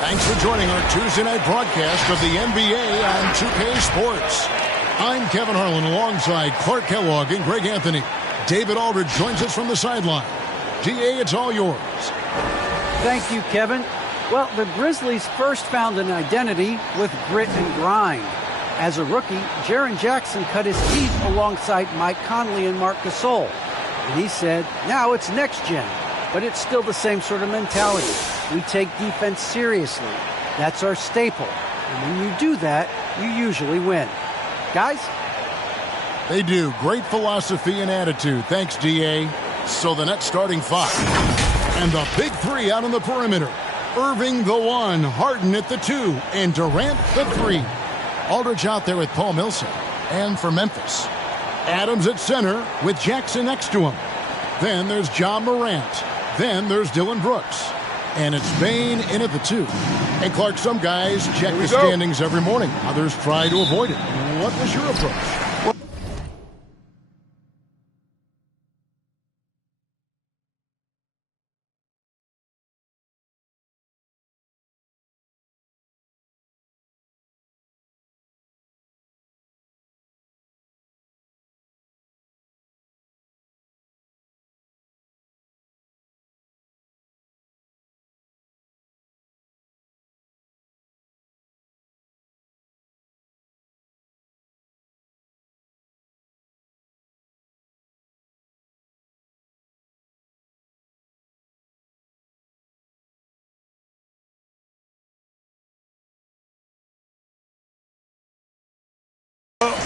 Thanks for joining our Tuesday night broadcast of the NBA on 2K Sports. I'm Kevin Harlan alongside Clark Kellogg and Greg Anthony. David Aldridge joins us from the sideline. DA, it's all yours. Thank you, Kevin. Well, the Grizzlies first found an identity with grit and grind. As a rookie, Jaren Jackson cut his teeth alongside Mike Conley and Marc Gasol. And he said, now it's next gen, but it's still the same sort of mentality. We take defense seriously. That's our staple. And when you do that, you usually win. Guys? They do. Great philosophy and attitude. Thanks, DA. So the Nets starting five. And the big three out on the perimeter. Irving the 1, Harden at the 2, and Durant the 3. Aldridge out there with Paul Millsap. And for Memphis, Adams at center with Jackson next to him. Then there's John Morant. Then there's Dylan Brooks. And it's Bane in at the 2. And Clark, some guys check the standings every morning. Others try to avoid it. What was your approach?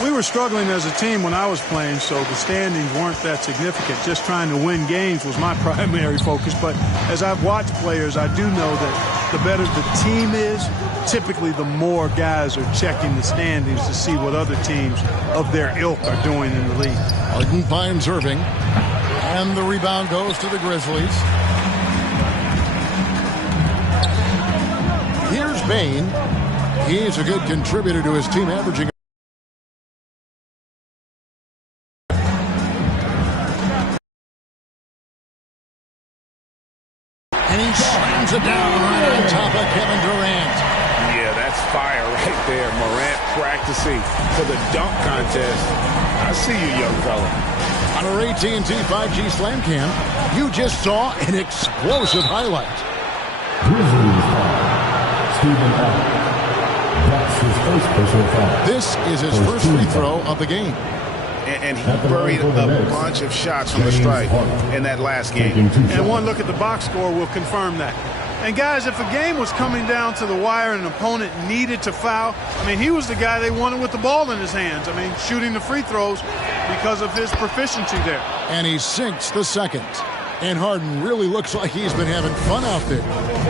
We were struggling as a team when I was playing, so the standings weren't that significant. Just trying to win games was my primary focus. But as I've watched players, I do know that the better the team is, typically the more guys are checking the standings to see what other teams of their ilk are doing in the league. Harden finds Irving, and the rebound goes to the Grizzlies. Here's Bane. He's a good contributor to his team, averaging and he slams it down right on top of Kevin Durant. Yeah, that's fire right there. Morant practicing for the dunk contest. I see you, young fella. On our AT&T 5G Slam Cam, you just saw an explosive highlight. Grizzlies foul. Stephen Adams. That's his first personal foul. This is his first free throw of the game. And he buried a bunch of shots from the strike in that last game. And one look at the box score will confirm that. And guys, if a game was coming down to the wire and an opponent needed to foul, I mean, he was the guy they wanted with the ball in his hands. I mean, shooting the free throws because of his proficiency there. And he sinks the second. And Harden really looks like he's been having fun out there.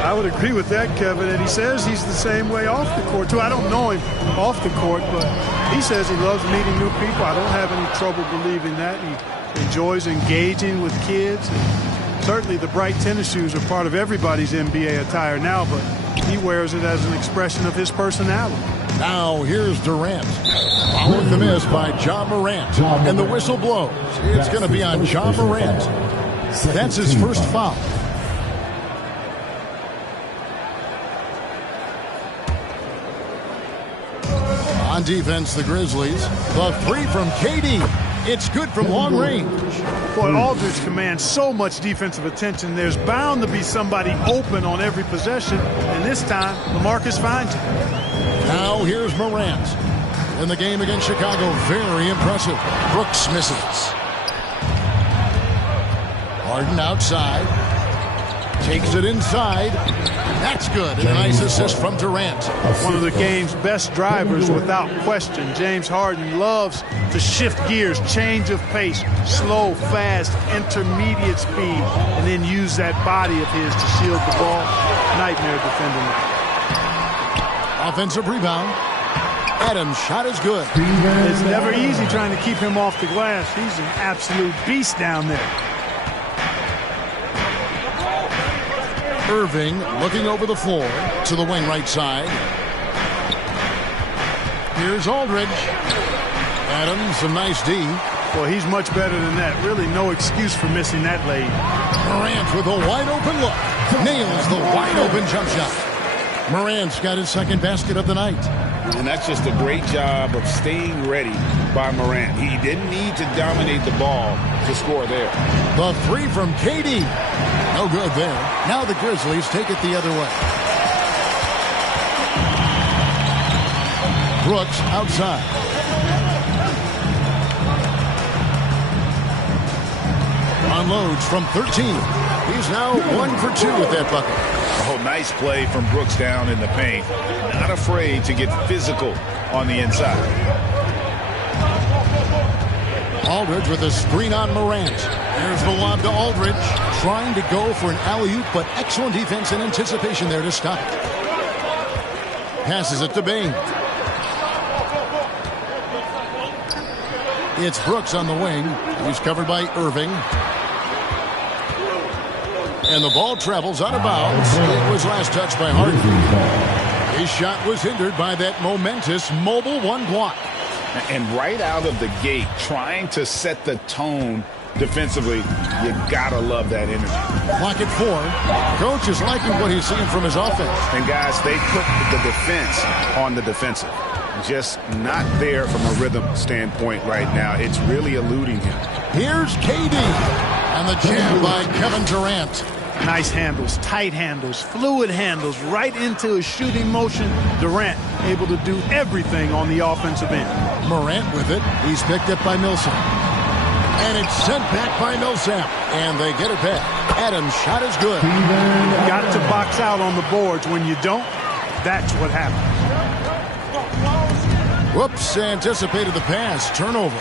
I would agree with that, Kevin. And he says he's the same way off the court, too. I don't know him off the court, but he says he loves meeting new people. I don't have any trouble believing that. He enjoys engaging with kids. And certainly the bright tennis shoes are part of everybody's NBA attire now, but he wears it as an expression of his personality. Now here's Durant. Following the miss by John Morant. And the whistle blows. It's going to be on John Morant. That's his first foul. On defense, the Grizzlies. The three from KD. It's good from long range. Boy, Aldridge commands so much defensive attention. There's bound to be somebody open on every possession. And this time, LaMarcus finds it. Now here's Morant. In the game against Chicago, very impressive. Brooks misses. Harden outside. Takes it inside. That's good. And a nice assist from Durant. One of the game's best drivers without question. James Harden loves to shift gears, change of pace, slow, fast, intermediate speed, and then use that body of his to shield the ball. Nightmare defending it. Offensive rebound. Adams' shot is good. It's never easy trying to keep him off the glass. He's an absolute beast down there. Irving looking over the floor to the wing right side. Here's Aldridge. Adams, a nice D. Well, he's much better than that. Really no excuse for missing that lead. Durant with a wide open look. Nails the wide open jump shot. Morant's got his second basket of the night. And that's just a great job of staying ready by Morant. He didn't need to dominate the ball to score there. The three from KD. No good there. Now the Grizzlies take it the other way. Brooks outside. Unloads from 13. He's now 1 for 2 with that bucket. Oh, nice play from Brooks down in the paint. Not afraid to get physical on the inside. Aldridge with a screen on Morant. There's the lob to Aldridge. Trying to go for an alley-oop, but excellent defense and anticipation there to stop it. Passes it to Bain. It's Brooks on the wing. He's covered by Irving. And the ball travels out of bounds. It was last touched by Harden. His shot was hindered by that momentous mobile one block. And right out of the gate, trying to set the tone defensively, you gotta love that energy. Clock at 4. Coach is liking what he's seeing from his offense. And guys, they put the defense on the defensive. Just not there from a rhythm standpoint right now. It's really eluding him. Here's KD. And the jam by Kevin Durant. Nice handles, tight handles, fluid handles, right into his shooting motion. Durant able to do everything on the offensive end. Morant with it. He's picked up by Millsap. And it's sent back by Millsap. And they get it back. Adams' shot is good. Got to box out on the boards. When you don't, that's what happens. Whoops, anticipated the pass. Turnover.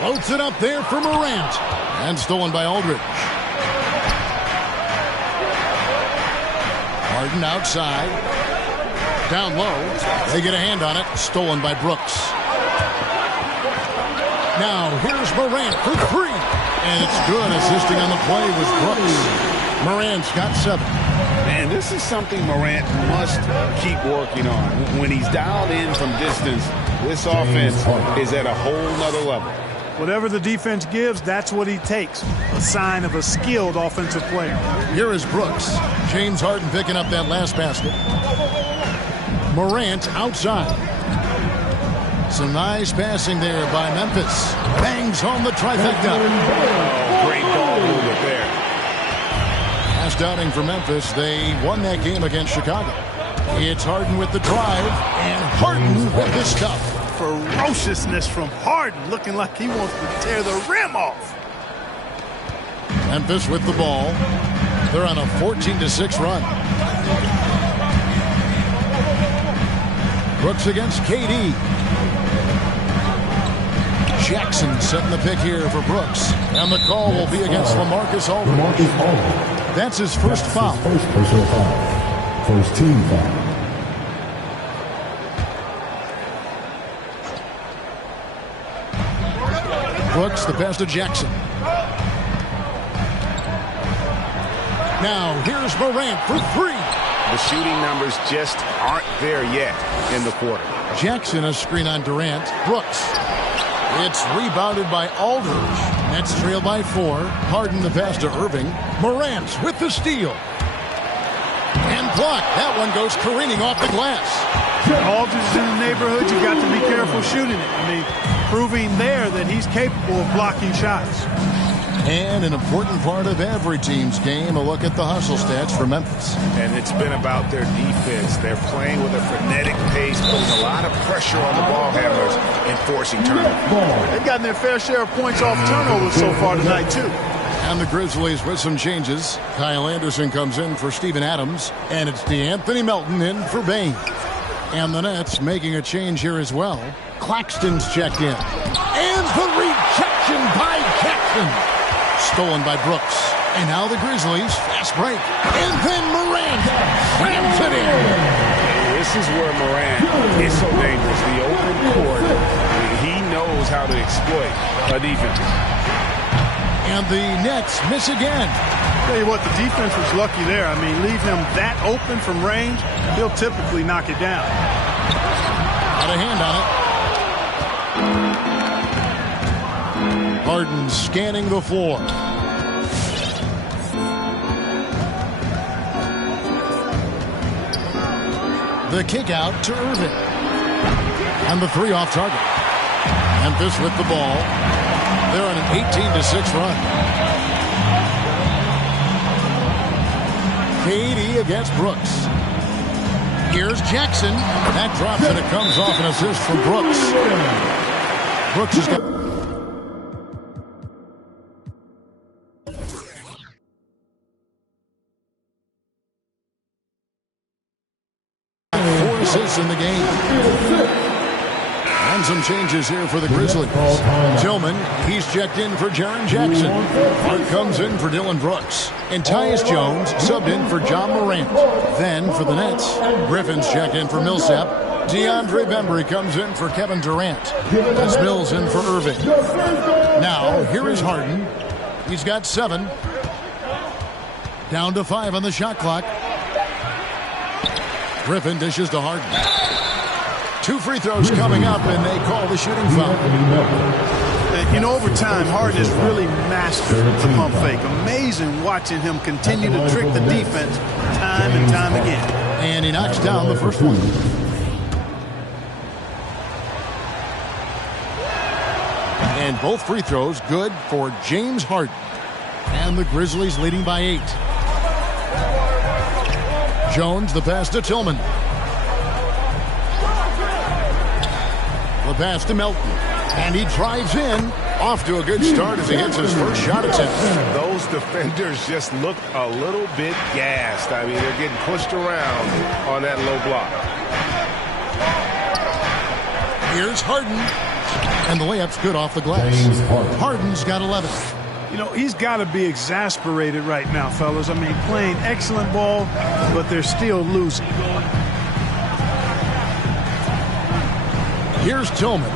Floats it up there for Morant. And stolen by Aldridge. Harden outside. Down low. They get a hand on it. Stolen by Brooks. Now here's Morant for 3. And it's good. Assisting on the play was Brooks. Morant's got 7. Man, this is something Morant must keep working on. When he's dialed in from distance, this offense is at a whole nother level. Whatever the defense gives, that's what he takes. A sign of a skilled offensive player. Here is Brooks. James Harden picking up that last basket. Morant outside. Some nice passing there by Memphis. Bangs home the trifecta. Oh, great ball movement there. Last outing for Memphis, they won that game against Chicago. It's Harden with the drive, and Harden with the stuff. Ferociousness from Harden, looking like he wants to tear the rim off. Memphis with the ball. They're on a 14-6 run. Brooks against KD. Jackson setting the pick here for Brooks. And the call will be against LaMarcus Aldridge. That's his first foul. First personal foul. First team foul. Brooks, the pass to Jackson. Now, here's Morant for 3. The shooting numbers just aren't there yet in the quarter. Jackson a screen on Durant. Brooks. It's rebounded by Aldridge. Nets trail by 4. Harden the pass to Irving. Morant with the steal. And blocked. That one goes careening off the glass. Aldridge is in the neighborhood. You got to be careful shooting it. I mean, proving there that he's capable of blocking shots. And an important part of every team's game, a look at the hustle stats for Memphis. And it's been about their defense. They're playing with a frenetic pace, putting a lot of pressure on the ball handlers and forcing turnovers. They've gotten their fair share of points off turnovers so far tonight, too. And the Grizzlies with some changes. Kyle Anderson comes in for Steven Adams, and it's DeAnthony Melton in for Bain. And the Nets making a change here as well. Claxton's checked in. And the rejection by Jackson. Stolen by Brooks. And now the Grizzlies, fast break. And then Morant slams it in. This is where Morant is so dangerous. The open court, he knows how to exploit a defense. And the Nets miss again. Tell you what, the defense was lucky there. I mean, leave him that open from range, he'll typically knock it down. Got a hand on it. Harden scanning the floor. The kick out to Irving. And the 3 off target. Memphis with the ball. They're on an 18-6 run. Katie against Brooks. Here's Jackson. That drops and it comes off an assist from Brooks. Brooks has got 4 assists in the game. And some changes here for the Grizzlies. Tillman, he's checked in for Jaren Jackson. Hart comes in for Dylan Brooks. And Tyus Jones subbed in for John Morant. Then for the Nets, Griffin's checked in for Millsap. DeAndre Bembry comes in for Kevin Durant. As Mills in for Irving. Now, here is Harden. He's got 7. Down to 5 on the shot clock. Griffin dishes to Harden. 2 free throws coming up, and they call the shooting foul. In overtime, Harden has really mastered the pump fake. Amazing watching him continue to trick the defense time and time again. And he knocks down the first one. And both free throws good for James Harden. And the Grizzlies leading by 8. Jones, the pass to Tillman. The pass to Melton. And he drives in. Off to a good start as he hits his first shot attempt. Those defenders just look a little bit gassed. I mean, they're getting pushed around on that low block. Here's Harden. And the layup's good off the glass. Harden's got 11. You know, he's got to be exasperated right now, fellas. I mean, playing excellent ball, but they're still losing. Here's Tillman.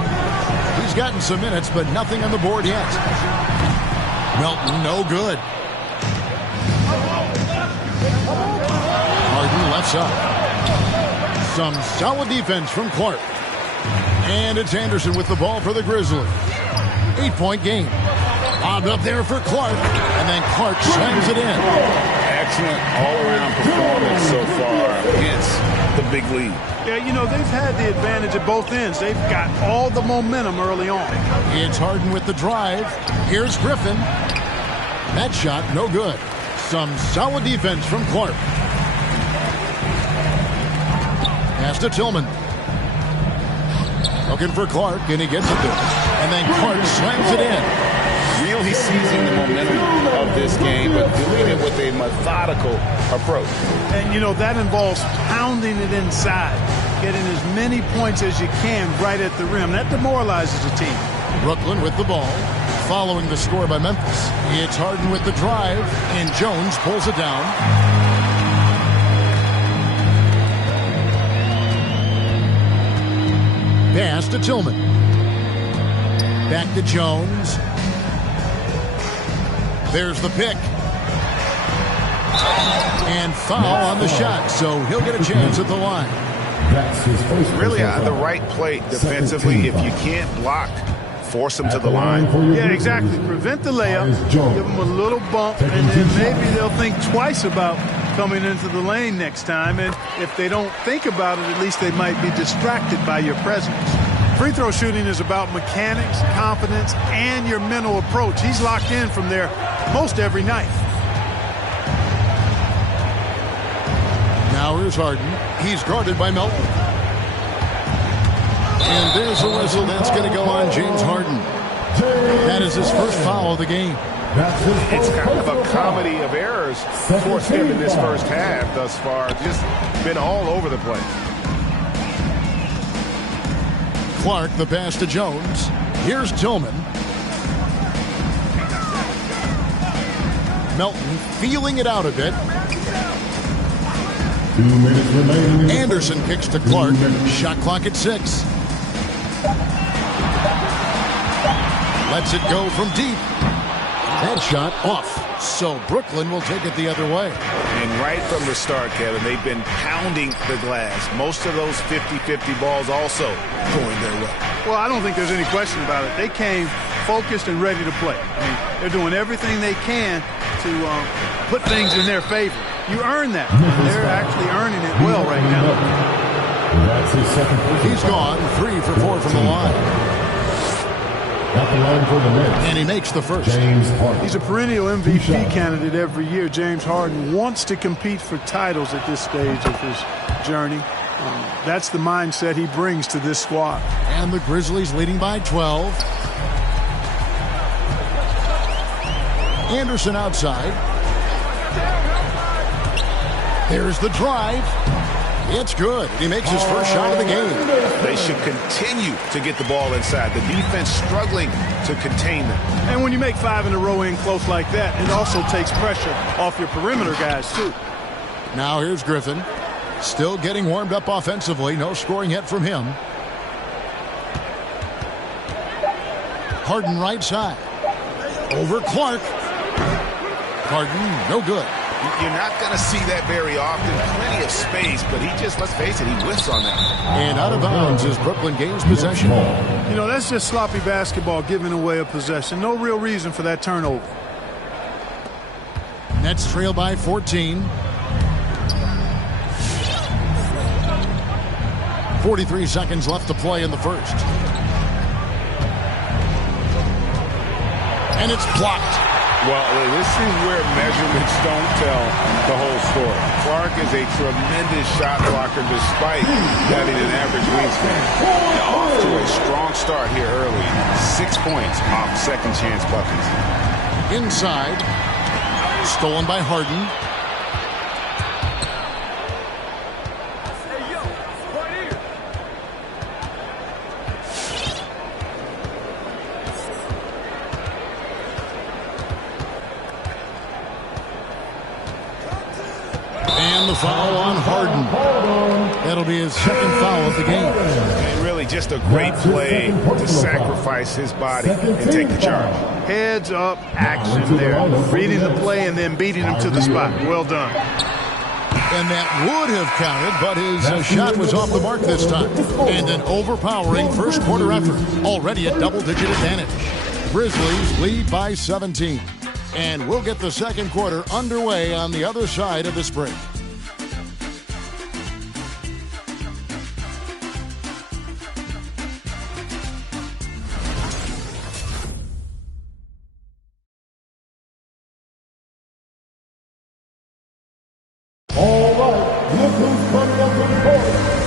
He's gotten some minutes, but nothing on the board yet. Melton, no good. Harden left side. Some solid defense from Clark. And it's Anderson with the ball for the Grizzlies. 8-point game. Bobbed up there for Clark. And then Clark slams it in. Excellent all-around performance so far against the big lead. Yeah, you know, they've had the advantage at both ends. They've got all the momentum early on. It's Harden with the drive. Here's Griffin. That shot, no good. Some solid defense from Clark. Pass to Tillman. Looking for Clark, and he gets it there. And then Clark slams it in. Really seizing the momentum of this game, but doing it with a methodical approach. And, you know, that involves pounding it inside, getting as many points as you can right at the rim. That demoralizes a team. Brooklyn with the ball, following the score by Memphis. It's Harden with the drive, and Jones pulls it down. Pass to Tillman. Back to Jones. There's the pick. And foul on the shot, so he'll get a chance at the line. Really the right play defensively. If you can't block, force them to the line. Yeah, exactly. Prevent the layup, give them a little bump, and then maybe they'll think twice about coming into the lane next time. And if they don't think about it, at least they might be distracted by your presence. Free throw shooting is about mechanics, confidence, and your mental approach. He's locked in from there most every night. Now here's Harden. He's guarded by Melton. And there's a whistle that's going to go on James Harden. That is his first foul of the game. It's kind of a comedy of errors towards him in this first half thus far. Just been all over the place. Clark, the pass to Jones. Here's Tillman. Melton feeling it out a bit. 2 minutes remaining. Anderson kicks to Clark. Shot clock at 6. Lets it go from deep. That shot off. So Brooklyn will take it the other way. And right from the start, Kevin, they've been pounding the glass. Most of those 50-50 balls also going their way. Well, I don't think there's any question about it. They came focused and ready to play. I mean, they're doing everything they can to put things in their favor. You earn that. They're actually earning it well right now. That's his second personal He's foul. gone 3 for 4 from the line. At the line for the Nets. And he makes the first. James Harden. He's a perennial MVP candidate every year. James Harden wants to compete for titles at this stage of his journey. That's the mindset he brings to this squad. And the Grizzlies leading by 12. Anderson outside. There's the drive. It's good. He makes his first shot of the game. They should continue to get the ball inside. The defense struggling to contain them. And when you make 5 in a row in close like that, it also takes pressure off your perimeter guys, too. Now here's Griffin. Still getting warmed up offensively. No scoring yet from him. Harden right side. Over Clark. Harden, no good. You're not going to see that very often. Plenty of space, but he just, let's face it, he whiffs on that. And out of bounds as Brooklyn gains possession. You know, that's just sloppy basketball, giving away a possession. No real reason for that turnover. Nets trail by 14. 43 seconds left to play in the first. And it's blocked. Well, this is where measurements don't tell the whole story. Clark is a tremendous shot blocker despite having an average wingspan. Off to a strong start here early. 6 points off second chance buckets. Inside. Stolen by Harden. And the foul on Harden. That'll be his second foul of the game. And really just a great play to sacrifice his body and take the charge. Heads up action there. Reading the play and then beating him to the spot. Well done. And that would have counted, but his shot was off the mark this time. And an overpowering first quarter effort. Already a double-digit advantage. Grizzlies lead by 17. And we'll get the second quarter underway on the other side of this break.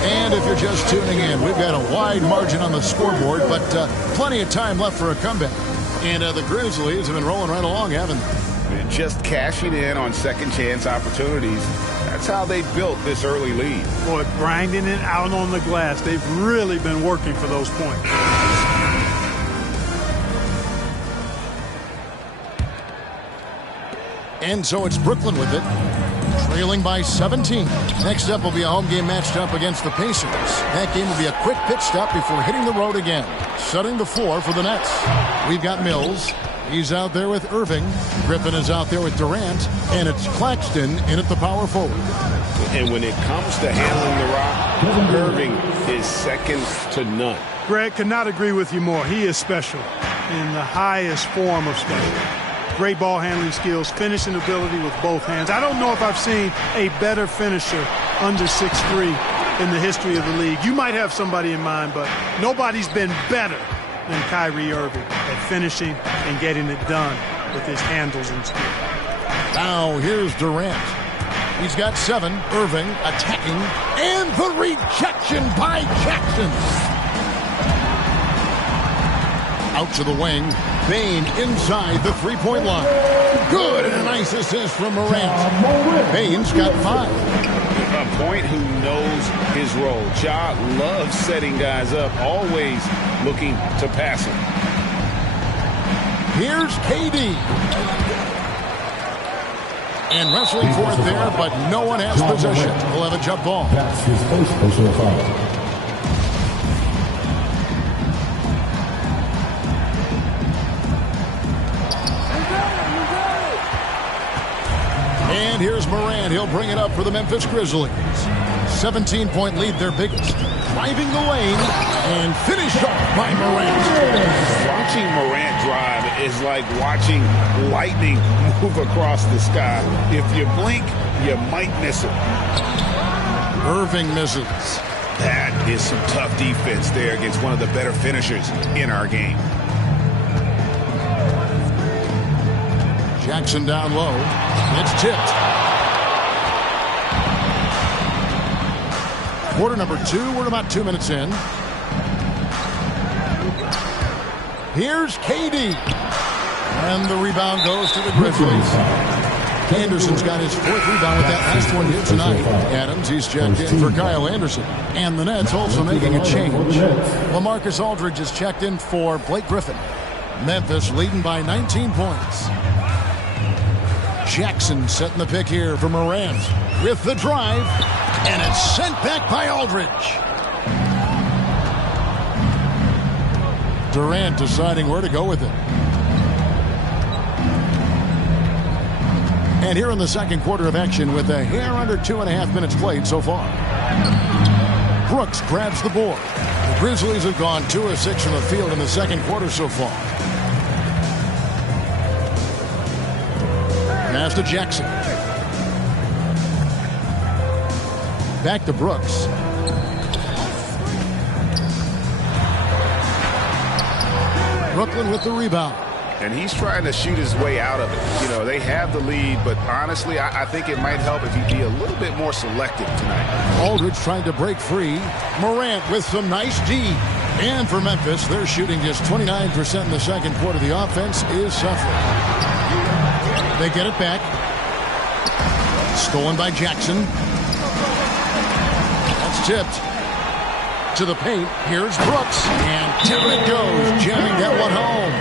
And if you're just tuning in, we've got a wide margin on the scoreboard, but plenty of time left for a comeback. And the Grizzlies have been rolling right along, haven't they? Just cashing in on second chance opportunities. That's how they built this early lead. Boy, grinding it out on the glass. They've really been working for those points. And so it's Brooklyn with it, trailing by 17. Next up will be a home game matched up against the Pacers. That game will be a quick pit stop before hitting the road again. Shutting the floor for the Nets. We've got Mills. He's out there with Irving. Griffin is out there with Durant. And it's Claxton in at the power forward. And when it comes to handling the rock, Irving is second to none. Greg, could not agree with you more. He is special in the highest form of special. Great ball handling skills, finishing ability with both hands. I don't know if I've seen a better finisher under 6'3" in the history of the league. You might have somebody in mind, but nobody's been better than Kyrie Irving at finishing and getting it done with his handles and skill. Now here's Durant. He's got 7. Irving attacking. And the rejection by Jackson. Out to the wing. Bane inside the three-point line. Good, and a nice assist from Morant. Bane's got 5. A point who knows his role. Ja loves setting guys up, always looking to pass him. Here's KD. And wrestling for it there, but no one has possession. We'll have a jump ball. That's his first personal foul. And here's Morant. He'll bring it up for the Memphis Grizzlies. 17-point lead, their biggest. Driving the lane and finished off by Morant. Watching Morant drive is like watching lightning move across the sky. If you blink, you might miss it. Irving misses. That is some tough defense there against one of the better finishers in our game. Jackson down low. It's tipped. Quarter number 2. We're about 2 minutes in. Here's KD. And the rebound goes to the Grizzlies. Anderson's got his 4th rebound with that last one here tonight. Adams, he's checked in for Kyle Anderson. And the Nets also making a change. LaMarcus Aldridge is checked in for Blake Griffin. Memphis leading by 19 points. Jackson setting the pick here for Morant with the drive. And it's sent back by Aldridge. Durant deciding where to go with it. And here in the second quarter of action with a hair under 2.5 minutes played so far. Brooks grabs the board. The Grizzlies have gone 2 of 6 from the field in the second quarter so far. Pass to Jackson. Back to Brooks. Brooklyn with the rebound. And he's trying to shoot his way out of it. You know, they have the lead, but honestly, I think it might help if he'd be a little bit more selective tonight. Aldridge trying to break free. Morant with some nice D. And for Memphis, they're shooting just 29% in the second quarter. The offense is suffering. They get it back. Stolen by Jackson. That's tipped. To the paint. Here's Brooks. And down it goes. Jamming that one home.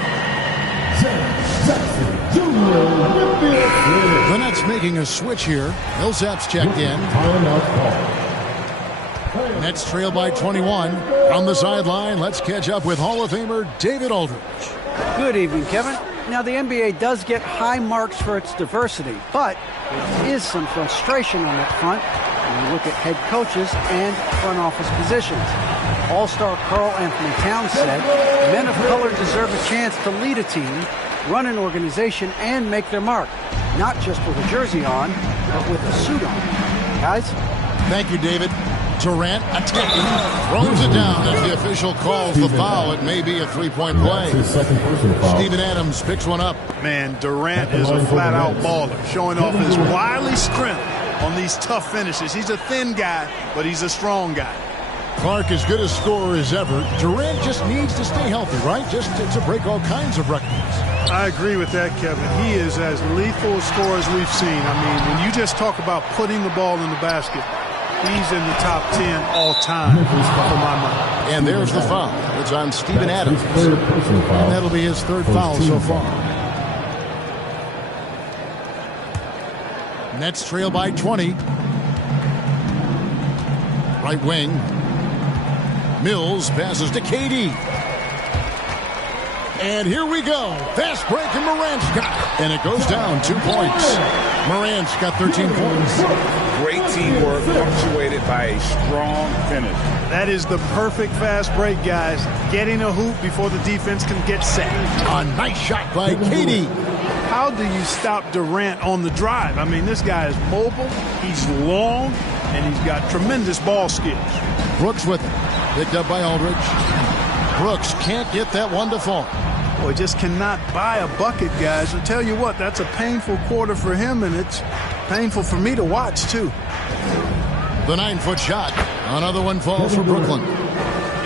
The Nets making a switch here. Millsap's checked in. Nets trail by 21. On the sideline, let's catch up with Hall of Famer David Aldridge. Good evening, Kevin. Now, the NBA does get high marks for its diversity, but there is some frustration on that front when you look at head coaches and front office positions. All-star Karl Anthony Towns said, men of color deserve a chance to lead a team, run an organization, and make their mark. Not just with a jersey on, but with a suit on. Guys? Thank you, David. Durant attacking, throws it down as the official calls the foul. It may be a three-point play. Steven Adams picks one up. Man, Durant is a flat-out baller, showing off his wily strength on these tough finishes. He's a thin guy, but he's a strong guy. Clark as good a scorer as ever. Durant just needs to stay healthy, right? Just to break all kinds of records. I agree with that, Kevin. He is as lethal a scorer as we've seen. I mean, when you just talk about putting the ball in the basket, he's in the top 10 all time for my money. And there's the foul. It's on Steven Adams. And that'll be his 3rd foul so far. Nets trail by 20. Right wing. Mills passes to KD. And here we go. Fast break, and Morant's got it. And it goes down 2 points. Morant's got 13 points. Great teamwork punctuated by a strong finish. That is the perfect fast break, guys. Getting a hoop before the defense can get set. A nice shot by KD. How do you stop Durant on the drive? I mean, this guy is mobile, he's long, and he's got tremendous ball skills. Brooks with it. Picked up by Aldridge. Brooks can't get that one to fall. Boy, just cannot buy a bucket, guys. I tell you what, that's a painful quarter for him, and it's painful for me to watch, too. The 9-foot shot. Another one falls for Brooklyn.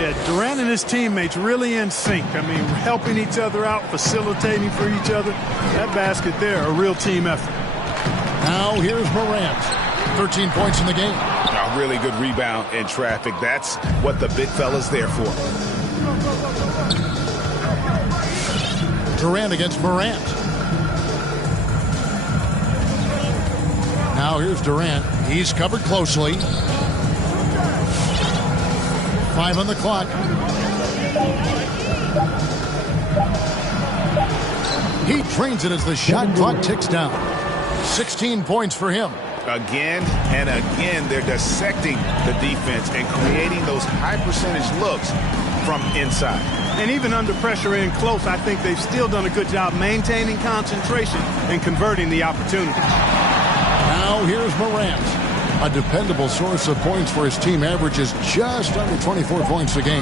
Yeah, Durant and his teammates really in sync. I mean, helping each other out, facilitating for each other. That basket there, a real team effort. Now here's Morant. 13 points in the game. A really good rebound in traffic. That's what the big fella's there for. Durant against Morant. Now here's Durant. He's covered closely. 5 on the clock. He drains it as the shot clock ticks down. 16 points for him. Again and again, they're dissecting the defense and creating those high-percentage looks from inside. And even under pressure in close, I think they've still done a good job maintaining concentration and converting the opportunity. Now here's Morant. A dependable source of points for his team, averages just under 24 points a game.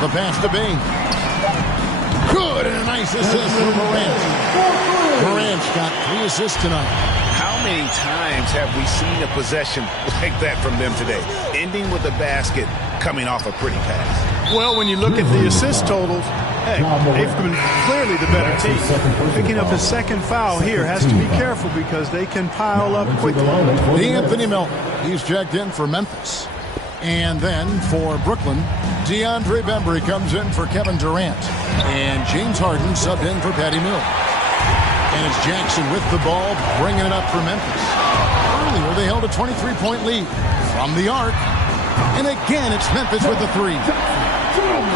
The pass to Bain. Good, and a nice assist from Morant. Morant's got 3 assists tonight. How many times have we seen a possession like that from them today? Ending with a basket, coming off a pretty pass. Well, when you look at the assist totals, hey, they've been clearly the better team. Picking up his second foul here has to be careful because they can pile up quickly. Anthony Melton, he's checked in for Memphis. And then for Brooklyn, DeAndre Bembry comes in for Kevin Durant. And James Harden subbed in for Patty Mills. And it's Jackson with the ball, bringing it up for Memphis. Earlier, they held a 23-point lead from the arc. And again, it's Memphis with the 3.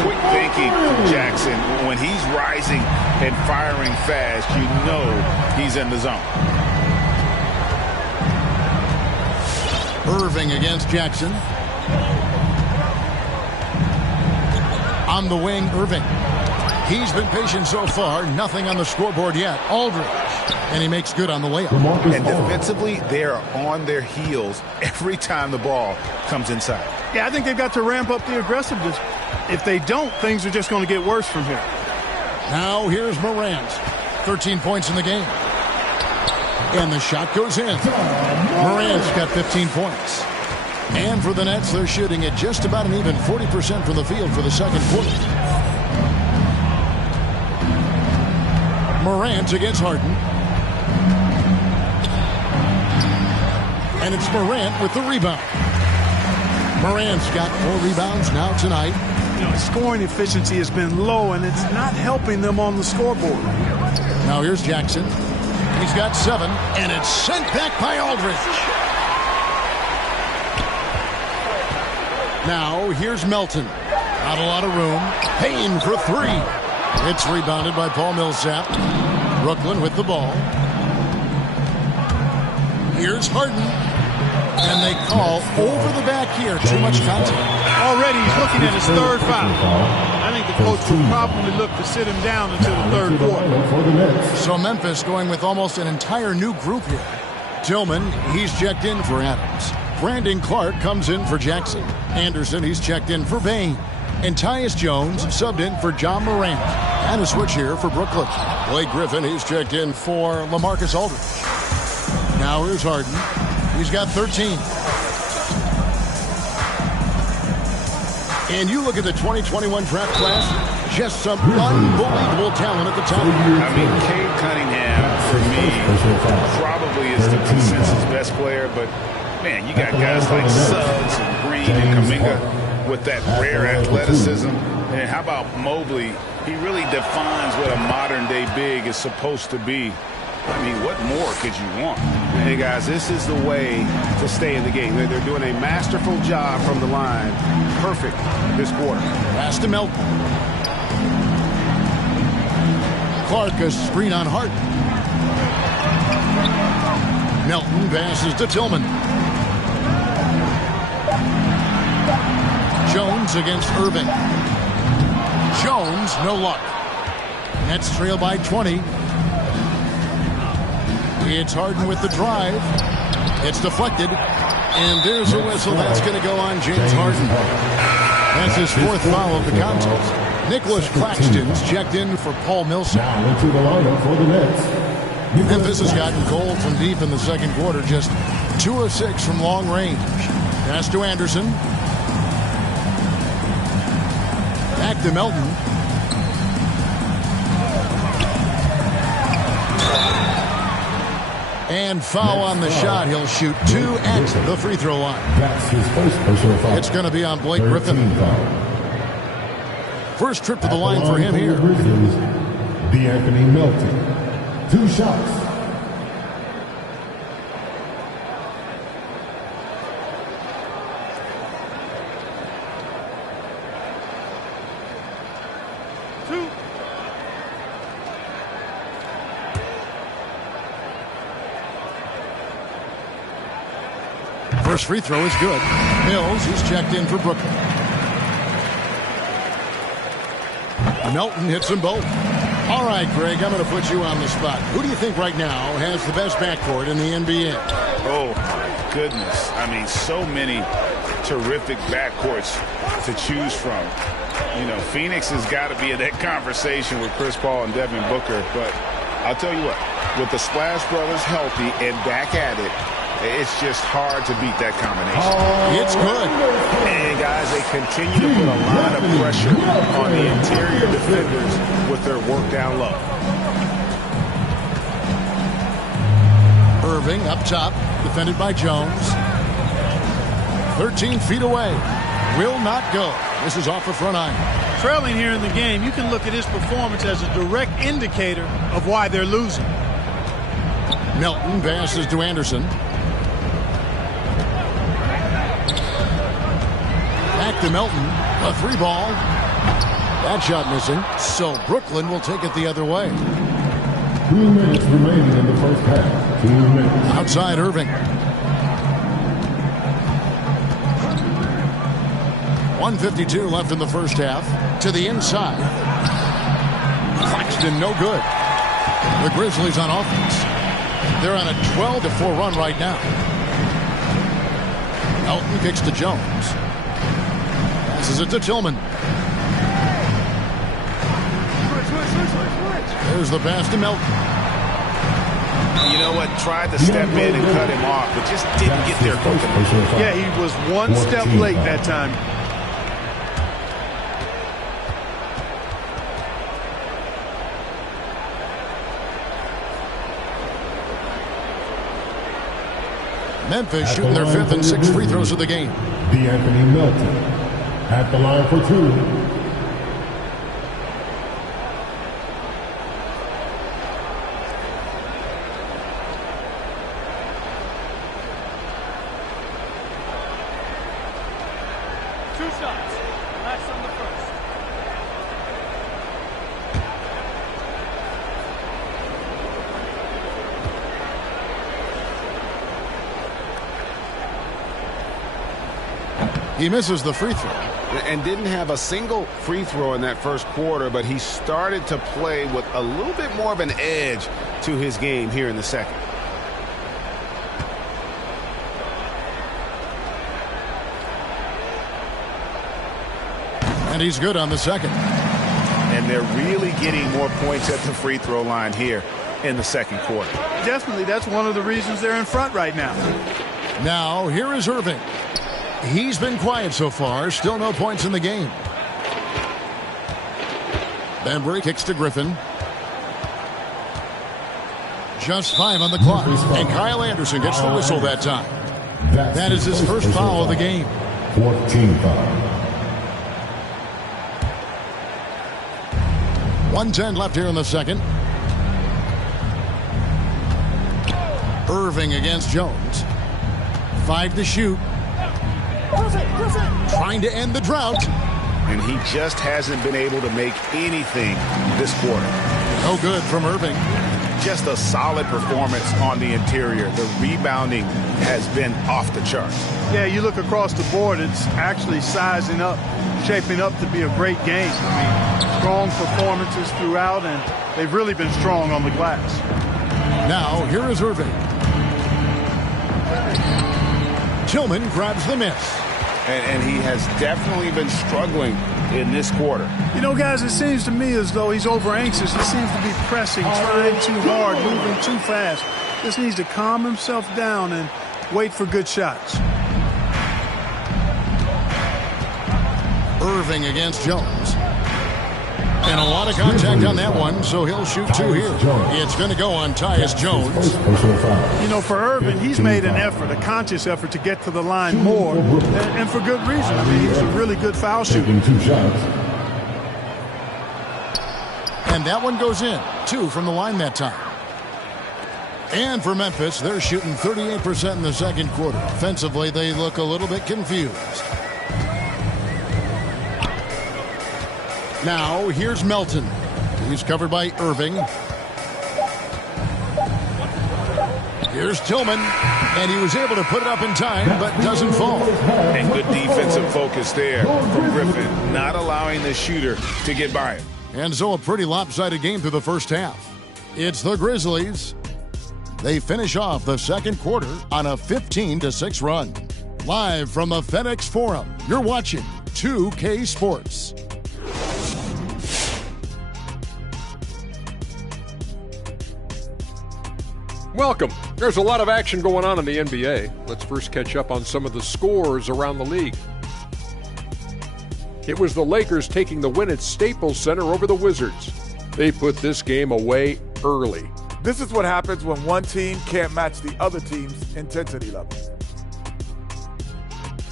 Quick thinking from Jackson. When he's rising and firing fast, you know he's in the zone. Irving against Jackson. On the wing, Irving. He's been patient so far. Nothing on the scoreboard yet. Aldridge. And he makes good on the layup. And defensively, they're on their heels every time the ball comes inside. Yeah, I think they've got to ramp up the aggressiveness. If they don't, things are just going to get worse from here. Now here's Morant. 13 points in the game. And the shot goes in. Morant's got 15 points. And for the Nets, they're shooting at just about an even 40% from the field for the second quarter. Morant against Harden. And it's Morant with the rebound. Morant's got 4 rebounds now tonight. You know, scoring efficiency has been low, and it's not helping them on the scoreboard. Now here's Jackson. He's got 7, and it's sent back by Aldridge. Now here's Melton. Not a lot of room. Payne for 3. It's rebounded by Paul Millsap. Brooklyn with the ball. Here's Harden. And they call over the back here. Too much contact. Already he's looking at his 3rd foul. I think the coach will probably look to sit him down until the 3rd quarter. So Memphis going with almost an entire new group here. Tillman, he's checked in for Adams. Brandon Clark comes in for Jackson. Anderson, he's checked in for Bain. And Tyus Jones subbed in for John Morant. And a switch here for Brooklyn. Blake Griffin, he's checked in for LaMarcus Aldridge. Now here's Harden. He's got 13. And you look at the 2021 draft class, just some unbelievable talent at the top. I mean, Cade Cunningham, for me, probably is the consensus best player. But, man, you got guys like Suggs and Green and Kuminga with that rare athleticism. And how about Mobley? He really defines what a modern-day big is supposed to be. I mean, what more could you want? Hey, guys, this is the way to stay in the game. They're doing a masterful job from the line. Perfect this quarter. Pass to Melton. Clark, a screen on Hart. Melton passes to Tillman. Jones against Irving. Jones, no luck. Nets trail by 20. It's Harden with the drive. It's deflected. And there's a whistle. That's going to go on James Harden. That's his 4th foul of the contest. Nicholas Claxton's checked in for Paul Millsap. Now into the lineup for the Nets. Memphis has gotten cold from deep in the second quarter. Just 2 of 6 from long range. Pass to Anderson. Back to Melton. And foul on the shot. He'll shoot 2 at the free throw line. That's his first personal foul. It's going to be on Blake Griffin. First trip to the line for him here. D'Anthony Melton. 2 shots. First free throw is good. Mills, he's checked in for Brooklyn. Melton hits them both. All right, Greg, I'm going to put you on the spot. Who do you think right now has the best backcourt in the NBA? Oh, goodness. I mean, so many terrific backcourts to choose from. You know, Phoenix has got to be in that conversation with Chris Paul and Devin Booker. But I'll tell you what, with the Splash Brothers healthy and back at it, it's just hard to beat that combination. It's good. And, guys, they continue to put a lot of pressure on the interior defenders with their work down low. Irving up top, defended by Jones. 13 feet away. Will not go. This is off the front iron. Trailing here in the game, you can look at his performance as a direct indicator of why they're losing. Melton passes to Anderson. Back to Melton. A 3-ball. That shot missing. So Brooklyn will take it the other way. 2 minutes remaining in the first half. 2 minutes. Outside Irving. 1:52 left in the first half. To the inside. Claxton no good. The Grizzlies on offense. They're on a 12-4 run right now. Melton kicks to Jones. Passes it to Tillman. There's the pass to Melton. You know what? Tried to step in and cut him off, but just didn't get there quick enough. Yeah, he was one step late that time. Memphis shooting their 5th and 6th free throws of the game. D'Anthony Melton at the line for 2. He misses the free throw. And didn't have a single free throw in that first quarter, but he started to play with a little bit more of an edge to his game here in the second. And he's good on the second. And they're really getting more points at the free throw line here in the second quarter. Definitely, that's one of the reasons they're in front right now. Now, here is Irving. He's been quiet so far. Still no points in the game. Bembry kicks to Griffin. Just 5 on the clock. And Kyle Anderson gets the whistle that time. That is his first foul of the game. 14 foul. 1:10 left here in the second. Irving against Jones. 5 to shoot. Trying to end the drought. And he just hasn't been able to make anything this quarter. No good from Irving. Just a solid performance on the interior. The rebounding has been off the charts. Yeah, you look across the board, it's actually sizing up, shaping up to be a great game. I mean, strong performances throughout, and they've really been strong on the glass. Now, here is Irving. Tillman grabs the miss. And he has definitely been struggling in this quarter. You know, guys, it seems to me as though he's over anxious. He seems to be pressing, trying too hard, moving too fast. Just needs to calm himself down and wait for good shots. Irving against Jones. And a lot of contact on that one, so he'll shoot 2 here. It's going to go on Tyus Jones. You know, for Irving, he's made an effort, a conscious effort to get to the line more, and for good reason. I mean, he's a really good foul shooter. And that one goes in. 2 from the line that time. And for Memphis, they're shooting 38% in the second quarter. Offensively, they look a little bit confused. Now, here's Melton. He's covered by Irving. Here's Tillman. And he was able to put it up in time, but doesn't fall. And good defensive focus there from Griffin, not allowing the shooter to get by him. And so a pretty lopsided game through the first half. It's the Grizzlies They finish off the second quarter on a 15-6 run. Live from the FedEx Forum, you're watching 2K Sports. Welcome. There's a lot of action going on in the NBA. Let's first catch up on some of the scores around the league. It was the Lakers taking the win at Staples Center over the Wizards. They put this game away early. This is what happens when one team can't match the other team's intensity level.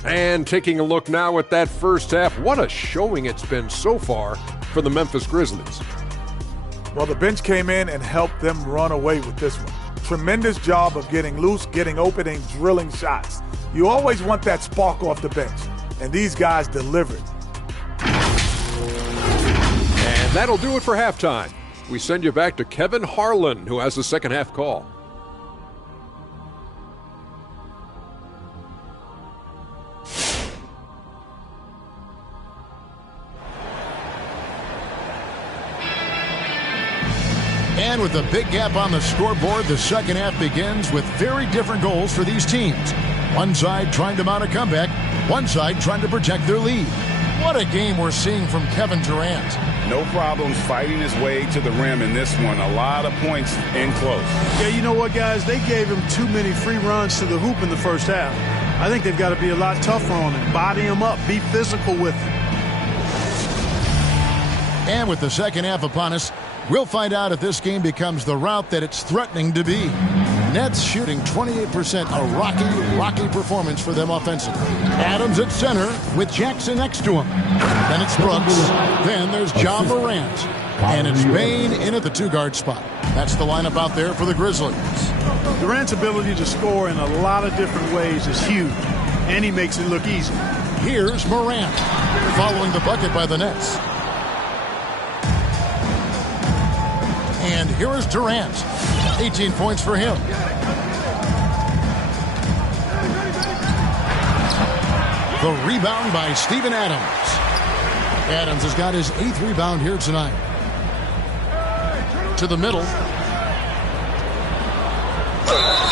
And taking a look now at that first half, what a showing it's been so far for the Memphis Grizzlies. Well, the bench came in and helped them run away with this one. Tremendous job of getting loose, getting open, and drilling shots. You always want that spark off the bench, and these guys delivered. And that'll do it for halftime. We send you back to Kevin Harlan, who has the second half call. And with a big gap on the scoreboard, the second half begins with very different goals for these teams. One side trying to mount a comeback, one side trying to protect their lead. What a game we're seeing from Kevin Durant. No problems fighting his way to the rim in this one. A lot of points in close. Yeah, you know what, guys? They gave him too many free runs to the hoop in the first half. I think they've got to be a lot tougher on him. Body him up. Be physical with him. And with the second half upon us, we'll find out if this game becomes the route that it's threatening to be. Nets shooting 28%, a rocky performance for them offensively. Adams at center with Jackson next to him. Then it's Brooks. Then there's Ja Morant. And it's Bane in at the two-guard spot. That's the lineup out there for the Grizzlies. Durant's ability to score in a lot of different ways is huge, and he makes it look easy. Here's Morant, following the bucket by the Nets. And here is Durant. 18 points for him. The rebound by Steven Adams. Adams has got his 8th rebound here tonight. To the middle.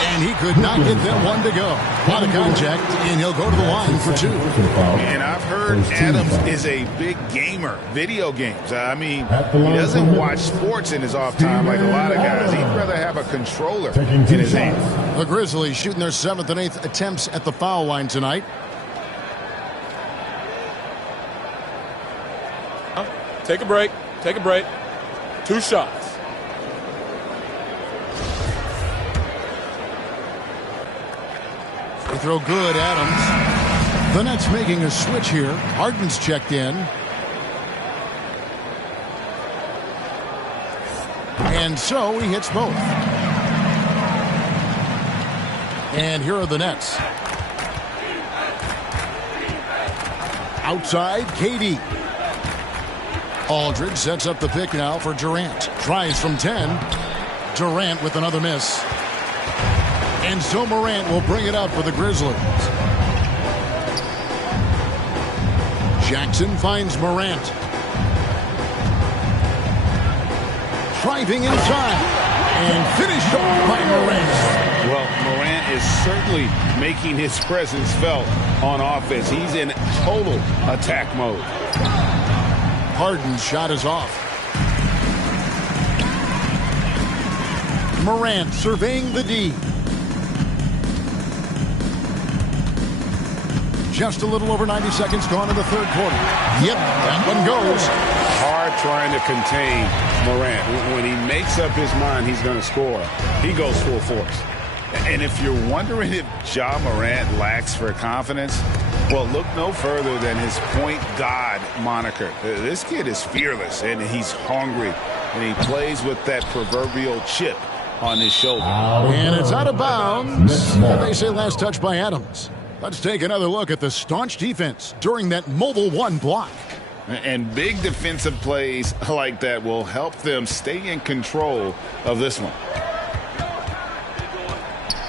And he could not get them one to go. A lot of contact, and he'll go to the line for 2. And I've heard Adams is a big gamer, video games. I mean, he doesn't watch sports in his off time like a lot of guys. He'd rather have a controller in his hand. The Grizzlies shooting their 7th and 8th attempts at the foul line tonight. Take a break. Take a break. 2 shots. They throw good, Adams. The Nets making a switch here. Harden's checked in. And so he hits both. And here are the Nets. Outside, KD. Aldridge sets up the pick now for Durant. Tries from 10. Durant with another miss. And so Morant will bring it up for the Grizzlies. Jackson finds Morant. Driving inside. And finished off by Morant. Well, Morant is certainly making his presence felt on offense. He's in total attack mode. Harden's shot is off. Morant surveying the D. Just a little over 90 seconds gone in the third quarter. Yep, that one goes. Hard trying to contain Morant. When he makes up his mind he's going to score, he goes full force. And if you're wondering if Ja Morant lacks for confidence, well, look no further than his point god moniker. This kid is fearless, and he's hungry, and he plays with that proverbial chip on his shoulder. And it's out of bounds. They say last touch by Adams. Let's take another look at the staunch defense during that mobile 1 block. And big defensive plays like that will help them stay in control of this one.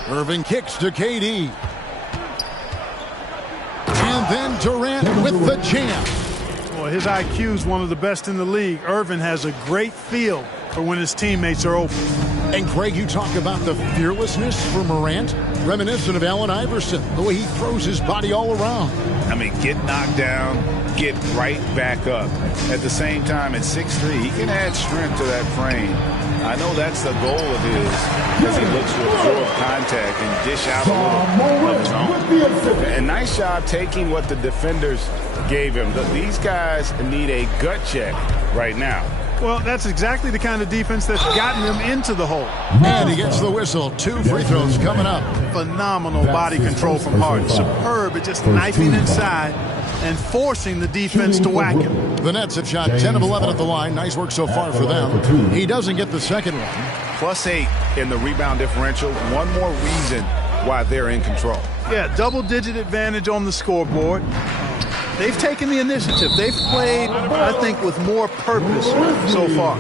Irving kicks to KD. And then Durant with the jam. Well, his IQ is one of the best in the league. Irving has a great feel for when his teammates are open. And Craig, you talk about the fearlessness for Morant, reminiscent of Allen Iverson, the way he throws his body all around. I mean, get knocked down, get right back up. At the same time, at 6'3", he can add strength to that frame. I know that's the goal of his, as he looks to absorb contact and dish out a little of his own. And nice job taking what the defenders gave him. These guys need a gut check right now. Well, that's exactly the kind of defense that's gotten them into the hole. And he gets the whistle. 2 free throws coming up. Phenomenal body control from Harden. Superb at just knifing inside and forcing the defense to whack him. The Nets have shot 10 of 11 at the line. Nice work so far for them. He doesn't get the second one. +8 in the rebound differential. One more reason why they're in control. Yeah, double-digit advantage on the scoreboard. They've taken the initiative. They've played, I think, with more purpose so far.